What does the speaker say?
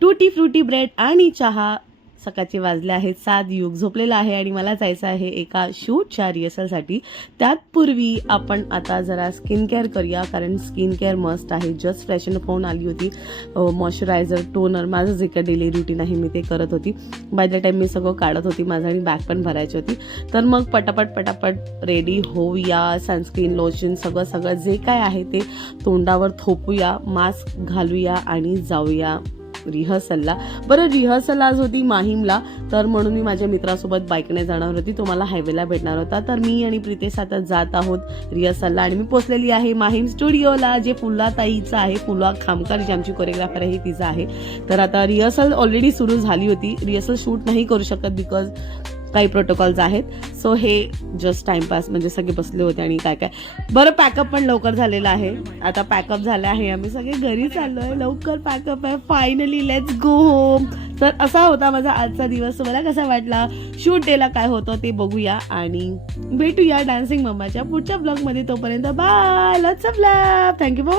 टूटी frutti bread आणि चहा. सकाळचे वाजले आहेत 7. युग झोपलेला आहे आणि मला जायचं आहे एका शूटच्या रिहर्सलसाठी. त्यापूर्वी आपण आता जरा स्किन केअर करूया, कारण स्किन केअर मस्ट आहे. जस्ट फ्रेशन अप होऊन आली होती. मॉइश्चरायझर, टोनर, माझं जे काही डेली रुटीन आहे मी ते करत होती. बाय द टाईम मी सगळं काढत होती माझं आणि बॅग पण भरायची होती. तर मग पटापट रेडी होऊया. सनस्क्रीन, लोशन, सगळं जे काय आहे ते तोंडावर थोपूया, मास्क घालूया आणि जाऊया रिहर्सलला. बरं, रिहर्सल आज होती माहीमला, तर म्हणून मी माझ्या मित्रासोबत बाईकने जाणार होती. तो मला हायवेला भेटणार होता. तर मी आणि प्रितेश आता जात आहोत रिहर्सलला आणि मी पोचलेली आहे माहीम स्टुडिओला, जे फुला ताईचं आहे. फुला खामकर जी आमची कोरिओग्राफर आहे तिचं आहे. तर आता रिहर्सल ऑलरेडी सुरू झाली होती. रिहर्सल शूट नाही करू शकत बिकॉज काही प्रोटोकॉल्स आहेत. सो हे जस्ट टाइमपास, म्हणजे सगळे बसले होते आणि काय बरं. पॅकअप पण लवकर झालेला आहे. आता पॅकअप झालं आहे, आम्ही सगळे घरी चाललो आहे. लवकर पॅकअप आहे. Finally let's go home. तर असा होता माझा आजचा दिवस. तुम्हाला कसा वाटला? शूट डेला काय होतं ते बघूया आणि भेटूया डान्सिंग मम्माच्या पुढच्या ब्लॉगमध्ये. तोपर्यंत bye, lots of love, thank you for